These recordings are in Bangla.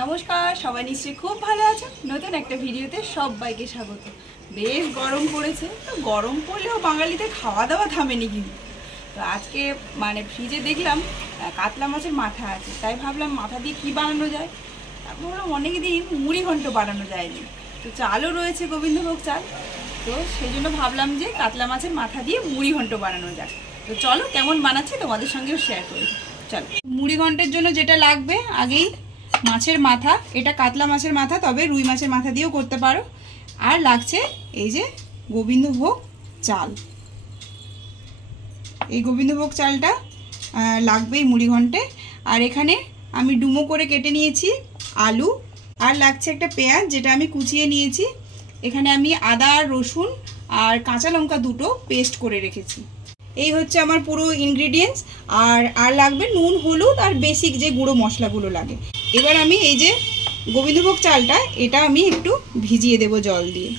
নমস্কার, সবাই নিশ্চয়ই খুব ভালো আছো। নতুন একটা ভিডিওতে সবাইকে স্বাগত। বেশ গরম পড়েছে, তো গরম পড়লেও বাঙালিদের খাওয়া দাওয়া থামেনি কিন্তু। তো আজকে ফ্রিজে দেখলাম কাতলা মাছের মাথা আছে, তাই ভাবলাম মাথা দিয়ে কী বানানো যায়। তারপর ভাবলাম অনেক দিন মুড়ি ঘন্ট বানানো যায়নি, তো চালও রয়েছে গোবিন্দভোগ চাল, তো সেই জন্য ভাবলাম যে কাতলা মাছের মাথা দিয়ে মুড়ি ঘন্ট বানানো যায়। তো চলো কেমন বানাচ্ছি তোমাদের সঙ্গেও শেয়ার করি। চলো, মুড়ি ঘন্টের জন্য যেটা লাগবে, আগেই মাছের মাথা, এটা কাতলা মাছের মাথা, তবে রুই মাছের মাথা দিয়েও করতে পারো। আর লাগছে এই যে গোবিন্দভোগ চাল, এই গোবিন্দভোগ চালটা লাগবে এই মুড়ি ঘন্টে। আর এখানে আমি ডুমো করে কেটে নিয়েছি আলু, আর লাগছে একটা পেঁয়াজ যেটা আমি কুচিয়ে নিয়েছি। এখানে আমি আদা, রসুন আর কাঁচা লঙ্কা দুটো পেস্ট করে রেখেছি। এই হচ্ছে আমার পুরো ইনগ্রিডিয়েন্টস। আর লাগবে নুন, হলুদ আর বেসিক যে গুঁড়ো মশলাগুলো লাগে। এবার আমি এই যে গোবিন্দভোগ চালটা, এটা আমি একটু ভিজিয়ে দেব জল দিয়ে।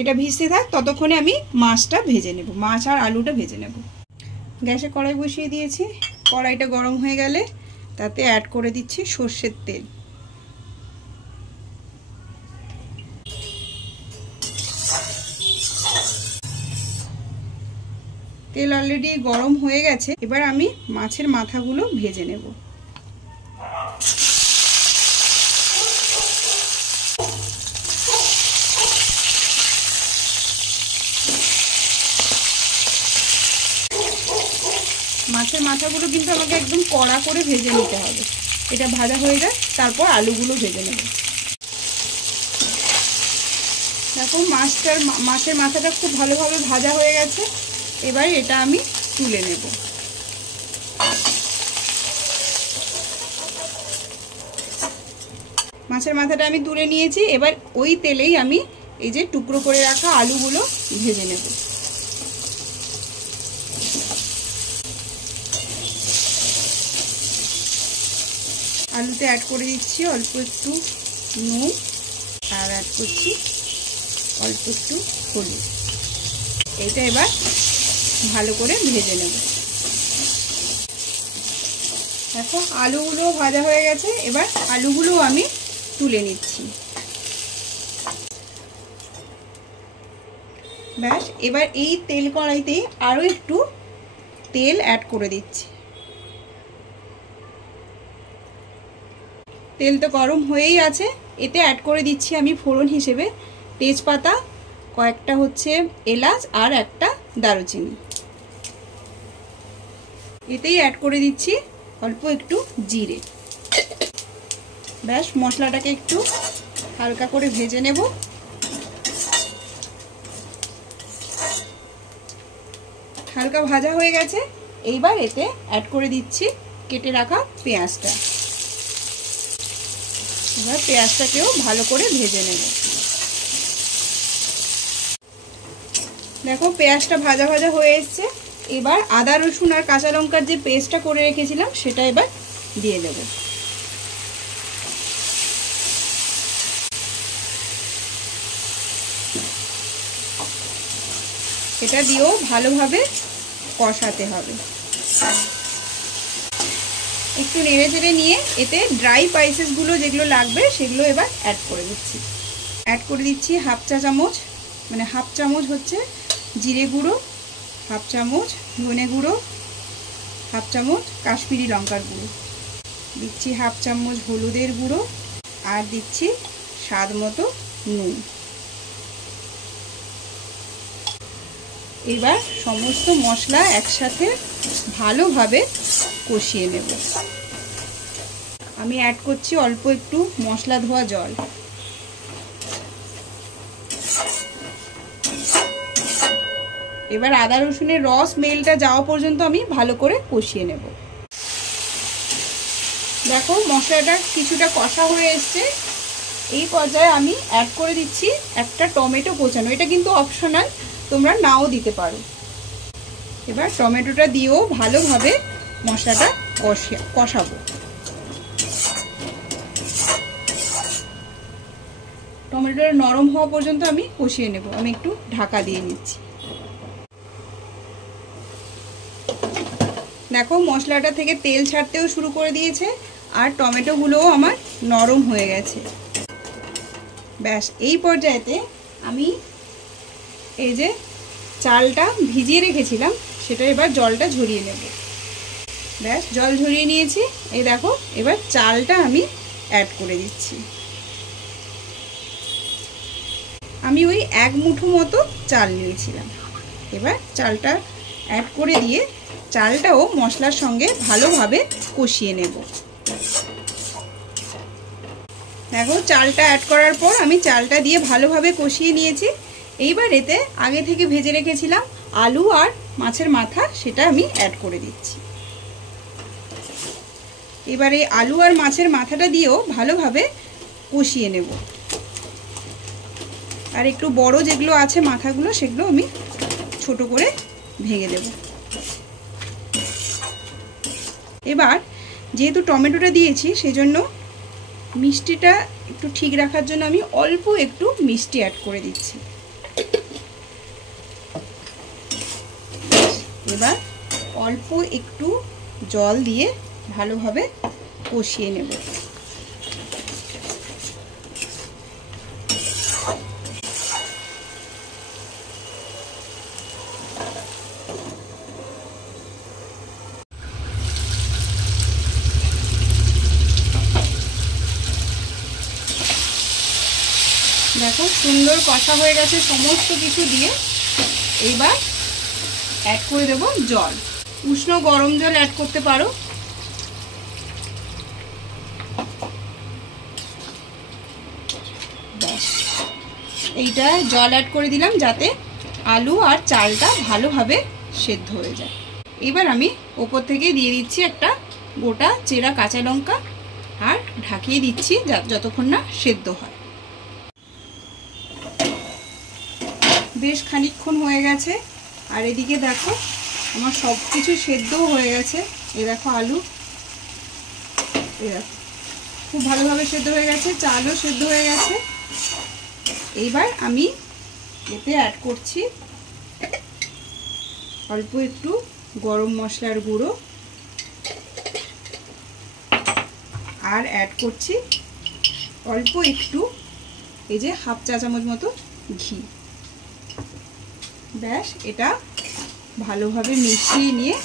এটা ভিজতে থাক, ততক্ষণে আমি মাছটা ভেজে নেব, মাছ আর আলুটা ভেজে নেব। গ্যাসে কড়াই বসিয়ে দিয়েছি, কড়াইটা গরম হয়ে গেলে তাতে অ্যাড করে দিচ্ছি সর্ষের তেল। তেল অলরেডি গরম হয়ে গেছে, এবার আমি মাছের মাথাগুলো ভেজে নেব। মাছের মাথাগুলো কিন্তু আমাকে একদম কড়া করে ভেজে নিতে হবে। এটা ভাজা হয়ে যায়, তারপর আলুগুলো ভেজে নেব। দেখো মাছের মাথাটা খুব ভালোভাবে ভাজা হয়ে গেছে। এবার এটা আমি তুলে নেব। মাছের মাথাটা আমি তুলে নিয়েছি। এবার ওই তেলেই আমি এই যে টুকরো করে রাখা আলুগুলো ভেজে নেব। আলুতে অ্যাড করে দিচ্ছি অল্প একটু নুন, আর অ্যাড করছি অল্প একটু হলুদ। এইটা এবার ভালো করে ভেজে নেব। দেখো আলুগুলো ভাজা হয়ে গেছে, এবার আলুগুলো আমি তুলে নিচ্ছি। ব্যাস, এবার এই তেল কড়াইতে আরও একটু তেল অ্যাড করে দিচ্ছি। তেল তো গরম হয়েই আছে, এতে অ্যাড করে দিচ্ছি আমি ফোড়ন হিসেবে তেজপাতা, কয়েকটা হচ্ছে এলাচ আর একটা দারুচিনি। এতেই অ্যাড করে দিচ্ছি অল্প একটু জিরে। ব্যাস, মশলাটাকে একটু হালকা করে ভেজে নেব। হালকা ভাজা হয়ে গেছে, এইবার এতে অ্যাড করে দিচ্ছি কেটে রাখা পেঁয়াজটা। এবার পেঁয়াজটাকেও ভালো করে ভেজে নেব। দেখো পেঁয়াজটা ভাজা ভাজা হয়ে এসছে। এবার আদা, রসুন আর কাঁচা লঙ্কার যে পেস্টটা করে রেখেছিলাম সেটা এবার দিয়ে দেব। এটা দিয়েও ভালোভাবে কষাতে হবে। একটু নেড়ে চেড়ে নিয়ে এতে ড্রাই স্পাইসেসগুলো যেগুলো লাগবে সেগুলো এবার অ্যাড করে দিচ্ছি। অ্যাড করে দিচ্ছি হাফ চামচ হচ্ছে জিরে গুঁড়ো, হাফ চামচ ধনে গুঁড়ো, হাফ চামচ কাশ্মীরি লঙ্কার গুঁড়ো, দিচ্ছি হাফ চামচ হলুদের গুঁড়ো, আর দিচ্ছি স্বাদ মতো নুন। এবার সমস্ত মশলা একসাথে ভালোভাবে কষিয়ে নেব। আমি অ্যাড করছি অল্প একটু মশলা ধোয়া জল। এবার আদা রসুনের রস স্মেলটা যাওয়া পর্যন্ত আমি ভালো করে কষিয়ে নেব। দেখো মশলাটা কিছুটা কষা হয়ে এসছে। এই পর্যায়ে আমি অ্যাড করে দিচ্ছি একটা টমেটো কোচানো। এটা কিন্তু অপশনাল, তোমরা নাও দিতে পারো। এবার টমেটোটা দিয়েও ভালোভাবে মশলাটা কষাবো। টমেটোটা নরম হওয়া পর্যন্ত আমি কষিয়ে নেব। আমি একটু ঢাকা দিয়ে নিচ্ছি। দেখো মশলাটা থেকে তেল ছাড়তেও শুরু করে দিয়েছে আর টমেটোগুলোও আমার নরম হয়ে গেছে। ব্যাস এই পর্যায়েতে আমি এই যে চালটা ভিজিয়ে রেখেছিলাম সেটা এবার জলটা ঝরিয়ে নেব। ব্যাস জল ঝরিয়ে নিয়েছি। এই দেখো এবার চালটা আমি অ্যাড করে দিচ্ছি। আমি ওই 1 মুঠো মতো চাল নিয়েছিলাম। এবার চালটা অ্যাড করে দিয়ে চালটাও মশলার সঙ্গে ভালোভাবে কষিয়ে নেব। দেখো চালটা অ্যাড করার পর আমি চালটা দিয়ে ভালোভাবে কষিয়ে নিয়েছি। এইবার এতে আগে থেকে ভেজে রেখেছিলাম আলু আর মাছের মাথা, সেটা আমি অ্যাড করে দিচ্ছি। এবার এই আলু আর মাছের মাথাটা দিয়েও ভালোভাবে কষিয়ে নেব। আর একটু বড় যেগুলো আছে মাথাগুলো সেগুলো আমি ছোট করে ভেঙে দেব। এবার যেহেতু টমেটোটা দিয়েছি সেজন্য মিষ্টিটা একটু ঠিক রাখার জন্য আমি অল্প একটু মিষ্টি অ্যাড করে দিচ্ছি। এবার অল্প একটু জল দিয়ে ভালোভাবে কষিয়ে নেব। দেখো সুন্দর কষা হয়ে গেছে সমস্ত কিছু দিয়ে। এইবার অ্যাড করে দেব জল। উষ্ণ গরম জল অ্যাড করতে পারো। ব্যাস এইটা জল অ্যাড করে দিলাম যাতে আলু আর চালটা ভালোভাবে সেদ্ধ হয়ে যায়। এবার আমি ওপর থেকে দিয়ে দিচ্ছি একটা গোটা চেরা কাঁচা লঙ্কা আর ঢাকিয়ে দিচ্ছি যতক্ষণ না সেদ্ধ হয়। বেশ খানিকক্ষণ হয়ে গেছে আর এদিকে দেখো আমার সব কিছু সেদ্ধও হয়ে গেছে। এই দেখো আলু, এই দেখো খুব ভালোভাবে সেদ্ধ হয়ে গেছে, চালও সেদ্ধ হয়ে গেছে। এইবার আমি এতে অ্যাড করছি অল্প একটু গরম মশলার গুঁড়ো আর অ্যাড করছি অল্প একটু এই যে 1/2 চা চামচ মতো ঘি। ব্যাস এটা ভালোভাবে মিশিয়ে নিয়ে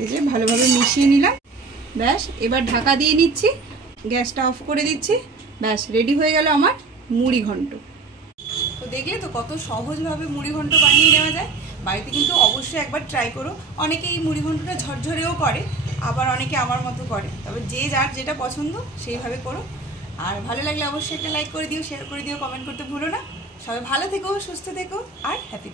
এই যে ভালোভাবে মিশিয়ে নিলাম। ব্যাস এবার ঢাকা দিয়ে নিচ্ছি, গ্যাসটা অফ করে দিচ্ছি। ব্যাস রেডি হয়ে গেল আমার মুড়ি ঘন্ট। তো দেখলে তো কত সহজভাবে মুড়ি ঘন্ট বানিয়ে নেওয়া যায়। বাড়িতে কিন্তু অবশ্যই একবার ট্রাই করো। অনেকে এই মুড়ি ঘন্টটা ঝরঝরেও করে, আবার অনেকে আমার মতো করে। তবে যে যার যেটা পছন্দ সেইভাবে করো। আর ভালো লাগলে অবশ্যই একটা লাইক করে দিও, শেয়ার করে দিও, কমেন্ট করতে ভুলো না। সবাই ভালো থেকো, সুস্থ থেকো আর হ্যাপি থেকো।